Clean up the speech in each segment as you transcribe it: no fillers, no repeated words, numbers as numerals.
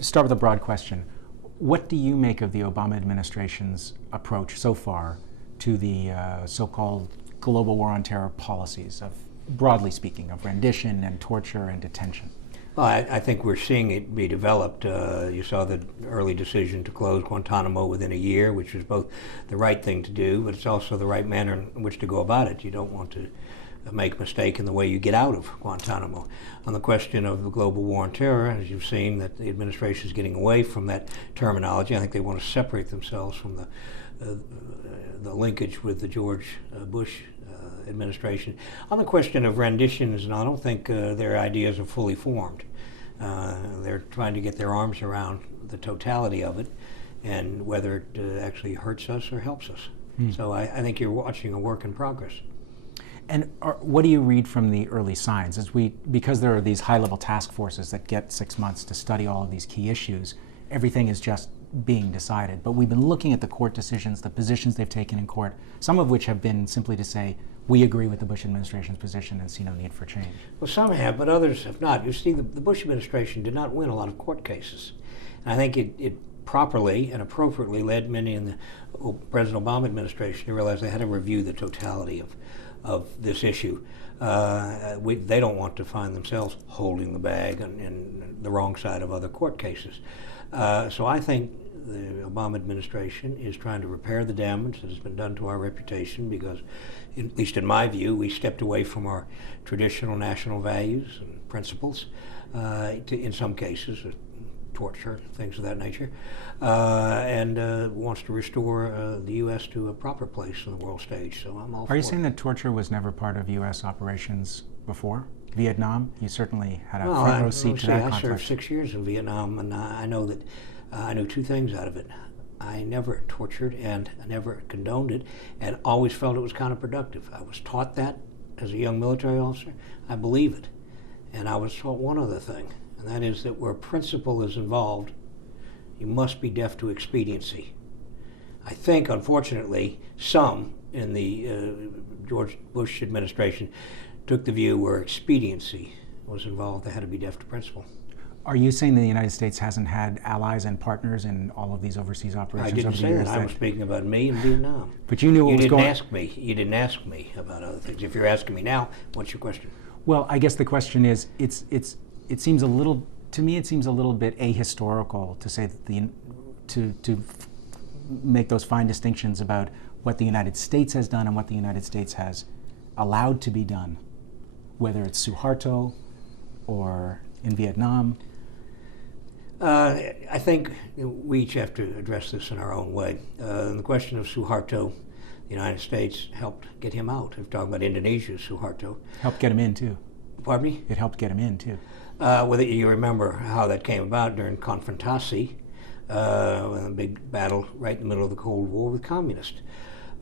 start with a broad question. What do you make of the Obama administration's approach so far to the so-called global war on terror policies of, broadly speaking, of rendition and torture and detention? Well, I think we're seeing it be developed. You saw the early decision to close Guantanamo within a year, which was both the right thing to do, but it's also the right manner in which to go about it. You don't want to make a mistake in the way you get out of Guantanamo. On the question of the global war on terror, as you've seen, that the administration is getting away from that terminology. I think they want to separate themselves from the linkage with the George Bush administration. On the question of renditions, and I don't think their ideas are fully formed. They're trying to get their arms around the totality of it and whether it actually hurts us or helps us. So I think you're watching a work in progress. And what do you read from the early signs? Because there are these high-level task forces that get 6 months to study all of these key issues, everything is just being decided. But we've been looking at the court decisions, the positions they've taken in court, some of which have been simply to say, we agree with the Bush administration's position and see no need for change. Well, some have, but others have not. You see, the Bush administration did not win a lot of court cases. And I think it properly and appropriately led many in the President Obama administration to realize they had to review the totality of this issue. They don't want to find themselves holding the bag and the wrong side of other court cases. So I think the Obama administration is trying to repair the damage that has been done to our reputation because, at least in my view, we stepped away from our traditional national values and principles, in some cases, torture, things of that nature, and wants to restore the U.S. to a proper place on the world stage. So I'm all for it. Are you saying that torture was never part of U.S. operations before? Vietnam? You certainly had a front row seat to that conflict. I served 6 years in Vietnam, and I know that I knew two things out of it. I never tortured and I never condoned it, and always felt it was counterproductive. I was taught that as a young military officer. I believe it. And I was taught one other thing, and that is that where principle is involved, you must be deaf to expediency. I think, unfortunately, some in the George Bush administration took the view where expediency was involved, they had to be deaf to principle. Are you saying that the United States hasn't had allies and partners in all of these overseas operations? I didn't say that. I was speaking about me in Vietnam. But you knew what was going on. You didn't ask me about other things. If you're asking me now, what's your question? Well, I guess the question is, it seems a little, to me, it seems a little bit ahistorical to say that to make those fine distinctions about what the United States has done and what the United States has allowed to be done, whether it's Suharto or in Vietnam. I think we each have to address this in our own way. The question of Suharto, the United States helped get him out. If we're talking about Indonesia, Suharto. Helped get him in, too. Pardon me? It helped get him in, too. Well, you remember how that came about during Confrontasi, a big battle right in the middle of the Cold War with communists.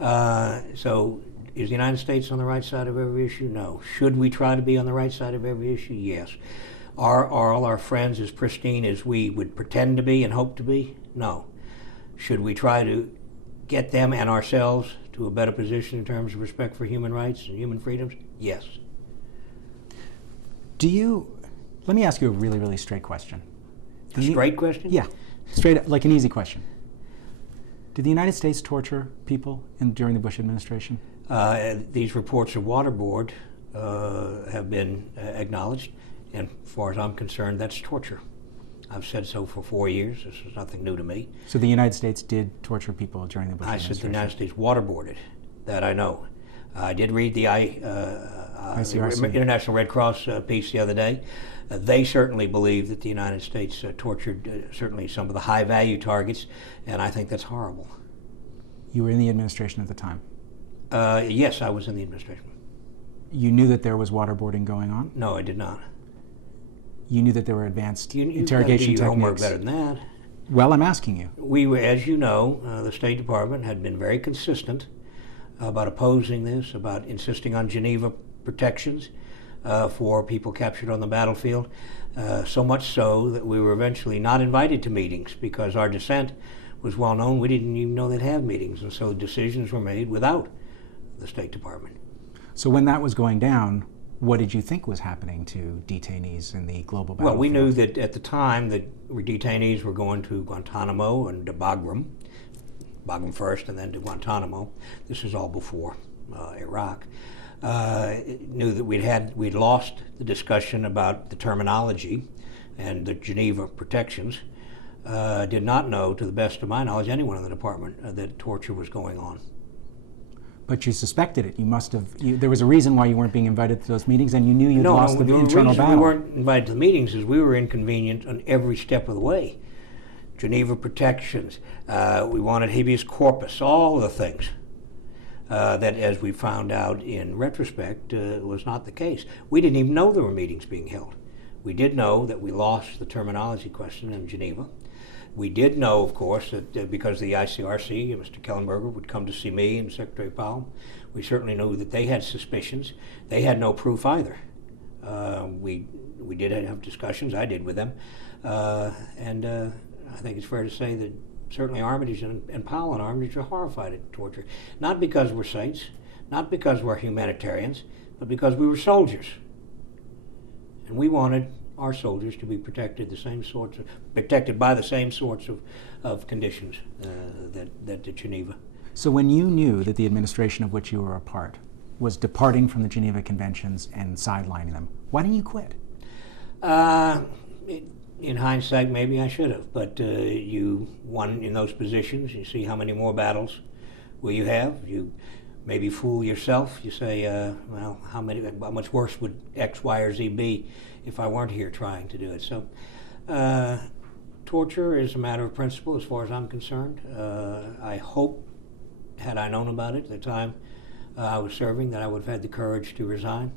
So is the United States on the right side of every issue? No. Should we try to be on the right side of every issue? Yes. Are all our friends as pristine as we would pretend to be and hope to be? No. Should we try to get them and ourselves to a better position in terms of respect for human rights and human freedoms? Yes. Let me ask you a really, really straight question. A straight question? Yeah, straight, like an easy question. Did the United States torture people during the Bush administration? These reports of waterboard have been acknowledged. And as far as I'm concerned, that's torture. I've said so for 4 years. This is nothing new to me. So the United States did torture people during the Bush administration? I said the United States waterboarded. That I know. I did read the International Red Cross piece the other day. They certainly believe that the United States tortured certainly some of the high-value targets, and I think that's horrible. You were in the administration at the time? Yes, I was in the administration. You knew that there was waterboarding going on? No, I did not. You knew that there were advanced interrogation techniques? You homework better than that. Well, I'm asking you. We were, as you know, the State Department had been very consistent about opposing this, about insisting on Geneva protections for people captured on the battlefield, so much so that we were eventually not invited to meetings because our dissent was well known. We didn't even know they'd have meetings, and so decisions were made without the State Department. So when that was going down, what did you think was happening to detainees in the global battlefield? Well, we knew that at the time that detainees were going to Guantanamo and to Bagram first and then to Guantanamo. This was all before Iraq. Knew that we'd lost the discussion about the terminology and the Geneva protections. Did not know, to the best of my knowledge, anyone in the department that torture was going on. But you suspected it. You must have. There was a reason why you weren't being invited to those meetings, and you knew you'd lost the internal battle. We weren't invited to the meetings is we were inconvenienced on every step of the way. Geneva protections. We wanted habeas corpus. All the things that, as we found out in retrospect, was not the case. We didn't even know there were meetings being held. We did know that we lost the terminology question in Geneva. We did know, of course, that because the ICRC, Mr. Kellenberger, would come to see me and Secretary Powell, we certainly knew that they had suspicions. They had no proof either. We did have discussions, I did with them, and I think it's fair to say that certainly Armitage and Powell and Armitage are horrified at torture. Not because we're saints, not because we're humanitarians, but because we were soldiers. And we wanted our soldiers to be protected by the same sorts of conditions that at Geneva. So when you knew that the administration of which you were a part was departing from the Geneva Conventions and sidelining them, why didn't you quit? In hindsight, maybe I should have, but you won in those positions. You see how many more battles will you have. You maybe fool yourself. You say, well, how much worse would X, Y, or Z be if I weren't here trying to do it? So torture is a matter of principle as far as I'm concerned. I hope, had I known about it at the time I was serving, that I would have had the courage to resign.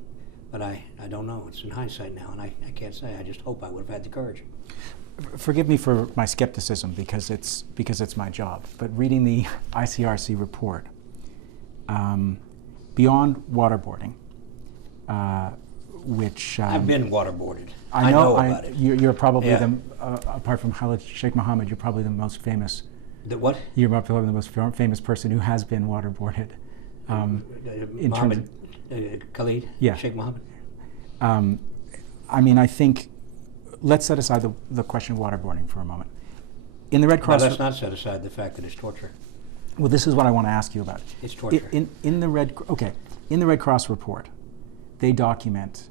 But I don't know. It's in hindsight now, and I can't say. I just hope I would have had the courage. Forgive me for my skepticism because it's my job. But reading the ICRC report, beyond waterboarding, which I've been waterboarded. I know about it. You're probably apart from Sheikh Mohammed, you're probably the most famous. The what? You're probably the most famous person who has been waterboarded. Mohammed Khalid, yeah. Sheikh Mohammed. I mean, I think, let's set aside the question of waterboarding for a moment. In the Red Cross... No, let's not set aside the fact that it's torture. Well, this is what I want to ask you about. It's torture. In the Red Cross report, they document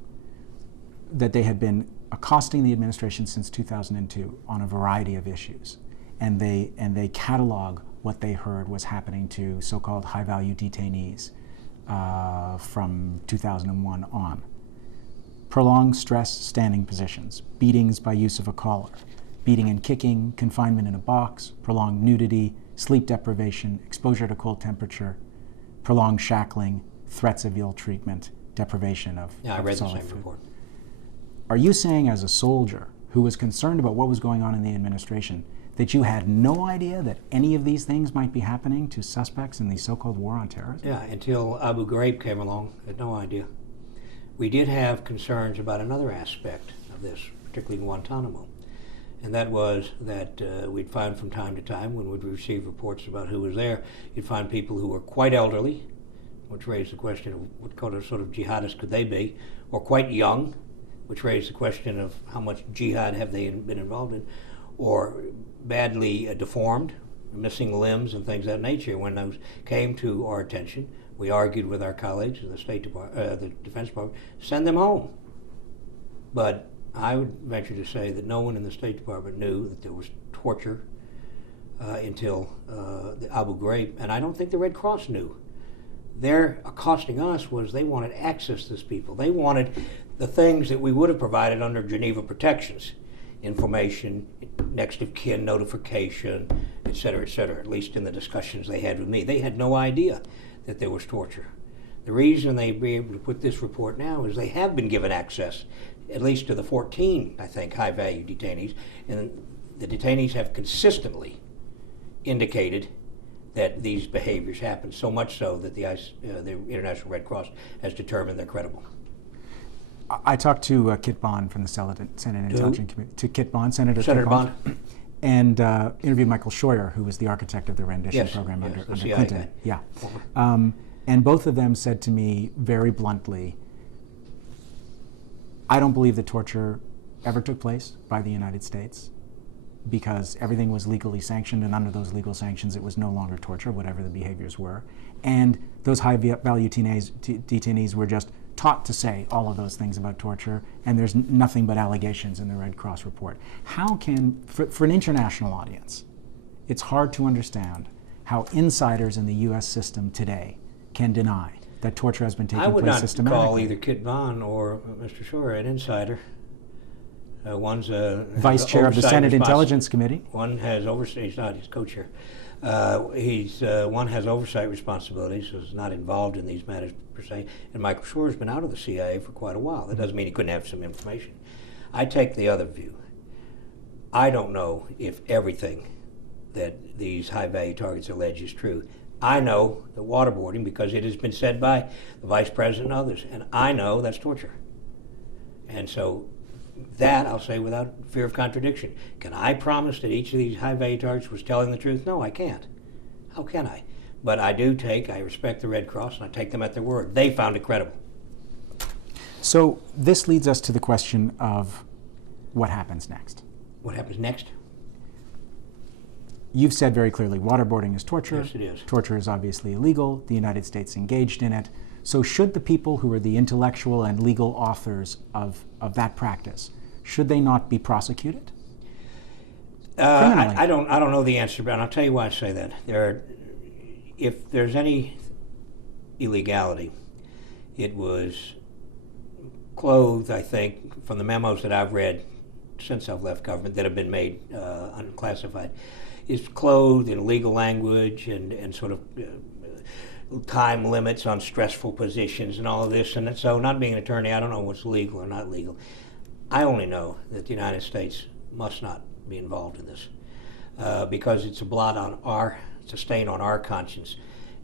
that they had been accosting the administration since 2002 on a variety of issues, and they catalog what they heard was happening to so-called high-value detainees from 2001 on. Prolonged stress standing positions, beatings by use of a collar, beating and kicking, confinement in a box, prolonged nudity, sleep deprivation, exposure to cold temperature, prolonged shackling, threats of ill treatment, deprivation of I read the solid same food. report. Are you saying, as a soldier who was concerned about what was going on in the administration, that you had no idea that any of these things might be happening to suspects in the so-called war on terrorism? Yeah, until Abu Ghraib came along, I had no idea. We did have concerns about another aspect of this, particularly in Guantanamo, and that was that we'd find from time to time, when we'd receive reports about who was there, you'd find people who were quite elderly, which raised the question of what kind of sort of jihadists could they be, or quite young, which raised the question of how much jihad have they been involved in, or badly deformed, missing limbs and things of that nature. When those came to our attention, we argued with our colleagues in the State Department, the Defense Department, send them home. But I would venture to say that no one in the State Department knew that there was torture until the Abu Ghraib, and I don't think the Red Cross knew. Their accosting us was they wanted access to these people. They wanted the things that we would have provided under Geneva protections: information, next of kin notification, et cetera, at least in the discussions they had with me. They had no idea that there was torture. The reason they'd be able to put this report now is they have been given access, at least to the 14, I think, high-value detainees, and the detainees have consistently indicated that these behaviors happen, so much so that the International Red Cross has determined they're credible. I talked to Kit Bond from the Senate Intelligence Committee, to Kit Bond, Senator Bond, and interviewed Michael Scheuer, who was the architect of the rendition program under Clinton. Yeah. And both of them said to me very bluntly, I don't believe that torture ever took place by the United States, because everything was legally sanctioned, and under those legal sanctions it was no longer torture, whatever the behaviors were. And those high-value detainees were just taught to say all of those things about torture, and there's nothing but allegations in the Red Cross report. How can, for an international audience, it's hard to understand how insiders in the U.S. system today can deny that torture has been taking place systematically. I would not call either Kit Vaughn or Mr. Shore an insider. One's a vice chair of the Senate Intelligence Committee. One has oversight. He's not. He's co-chair. One has oversight responsibilities. So is not involved in these matters per se. And Michael Shore has been out of the CIA for quite a while. That doesn't mean he couldn't have some information. I take the other view. I don't know if everything that these high-value targets allege is true. I know the waterboarding because it has been said by the vice president and others, and I know that's torture. And so that I'll say without fear of contradiction. Can I promise that each of these high-value targets was telling the truth? No, I can't. How can I? But I respect the Red Cross, and I take them at their word. They found it credible. So this leads us to the question of what happens next. What happens next? You've said very clearly waterboarding is torture. Yes, it is. Torture is obviously illegal. The United States engaged in it. So should the people who are the intellectual and legal authors of that practice, should they not be prosecuted? I don't know the answer, but I'll tell you why I say that. If there's any illegality, it was clothed, I think, from the memos that I've read since I've left government that have been made unclassified, is clothed in legal language and sort of time limits on stressful positions and all of this. And so, not being an attorney, I don't know what's legal or not legal. I only know that the United States must not be involved in this because it's a blot on it's a stain on our conscience,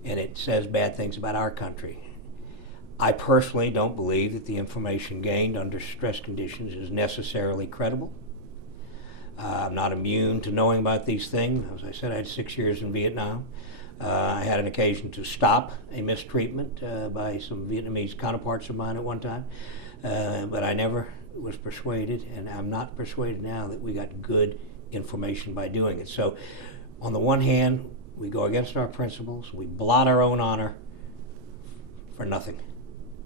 and it says bad things about our country. I personally don't believe that the information gained under stress conditions is necessarily credible. I'm not immune to knowing about these things. As I said, I had 6 years in Vietnam. I had an occasion to stop a mistreatment by some Vietnamese counterparts of mine at one time, but I never was persuaded, and I'm not persuaded now, that we got good information by doing it. So on the one hand, we go against our principles, we blot our own honor for nothing.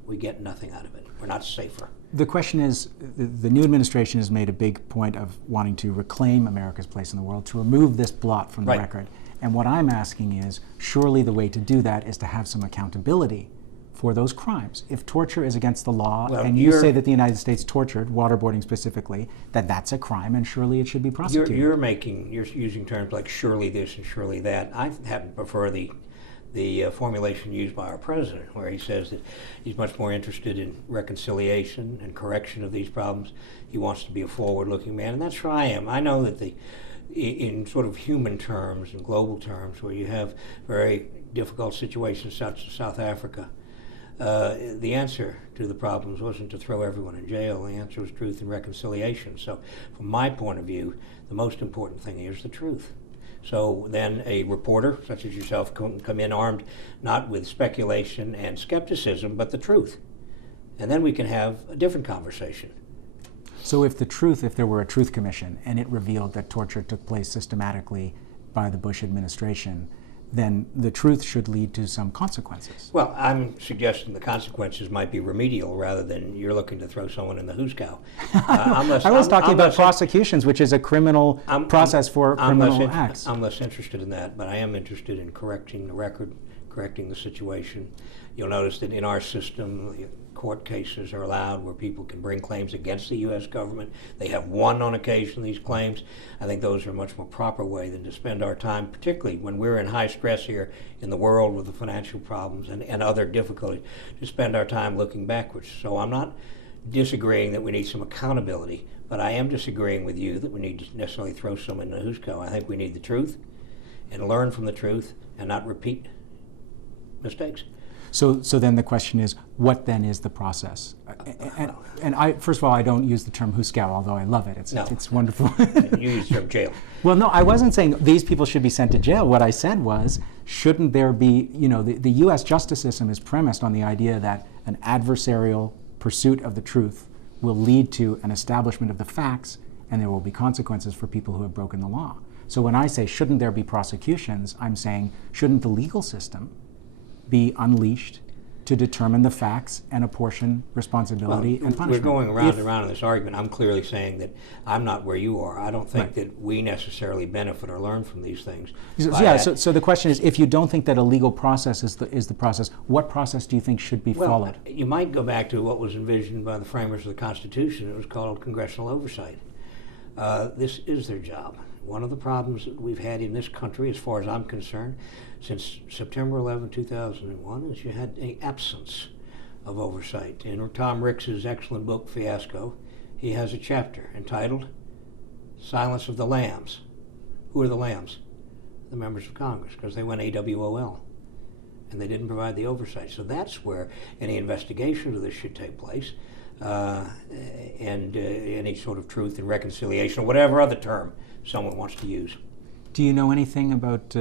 We get nothing out of it. We're not safer. The question is, the new administration has made a big point of wanting to reclaim America's place in the world, to remove this blot from the record. And what I'm asking is, surely the way to do that is to have some accountability for those crimes. If torture is against the law, and you say that the United States tortured, waterboarding specifically, that's a crime, and surely it should be prosecuted. You're using terms like surely this and surely that. I happen to prefer the formulation used by our president, where he says that he's much more interested in reconciliation and correction of these problems. He wants to be a forward-looking man, and that's where I am. I know that in sort of human terms and global terms, where you have very difficult situations such as South Africa, the answer to the problems wasn't to throw everyone in jail. The answer was truth and reconciliation. So from my point of view, the most important thing is the truth. So then a reporter, such as yourself, can come in armed not with speculation and skepticism, but the truth. And then we can have a different conversation. So if there were a truth commission and it revealed that torture took place systematically by the Bush administration, then the truth should lead to some consequences. Well, I'm suggesting the consequences might be remedial rather than you're looking to throw someone in the hoosegow. I was talking about prosecutions, which is a criminal process for criminal acts. I'm less interested in that, but I am interested in correcting the record, correcting the situation. You'll notice that in our system, court cases are allowed where people can bring claims against the U.S. government. They have won on occasion these claims. I think those are a much more proper way than to spend our time, particularly when we're in high stress here in the world with the financial problems and other difficulties, to spend our time looking backwards. So I'm not disagreeing that we need some accountability, but I am disagreeing with you that we need to necessarily throw someone in the hoosegow. I think we need the truth and learn from the truth and not repeat mistakes. So then the question is, what then is the process? And first of all, I don't use the term hoosegow, although I love it. It's wonderful. You use the term jail. Well, no, I wasn't saying these people should be sent to jail. What I said was, shouldn't there be, the U.S. justice system is premised on the idea that an adversarial pursuit of the truth will lead to an establishment of the facts, and there will be consequences for people who have broken the law. So when I say, shouldn't there be prosecutions, I'm saying, shouldn't the legal system be unleashed to determine the facts and apportion responsibility and punishment? We're going around and around in this argument. I'm clearly saying that I'm not where you are. I don't think that we necessarily benefit or learn from these things. So the question is, if you don't think that a legal process is the process, what process do you think should be followed? You might go back to what was envisioned by the framers of the Constitution. It was called congressional oversight. This is their job. One of the problems that we've had in this country, as far as I'm concerned, since September 11, 2001, is you had an absence of oversight. In Tom Ricks's excellent book, Fiasco, he has a chapter entitled Silence of the Lambs. Who are the lambs? The members of Congress, because they went AWOL, and they didn't provide the oversight. So that's where any investigation of this should take place, and any sort of truth and reconciliation, or whatever other term someone wants to use. Do you know anything about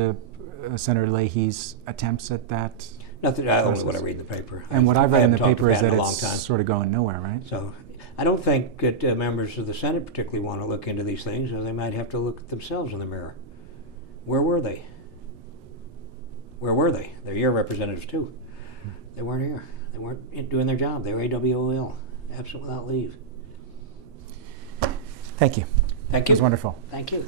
Senator Leahy's attempts at that? Nothing. Only what I read in the paper. And what I've read in the paper is that it's sort of going nowhere, right? So I don't think that members of the Senate particularly want to look into these things, or they might have to look at themselves in the mirror. Where were they? Where were they? They're your representatives too. They weren't here. They weren't doing their job. They were AWOL, absent without leave. Thank you. Thank you. It was wonderful. Thank you.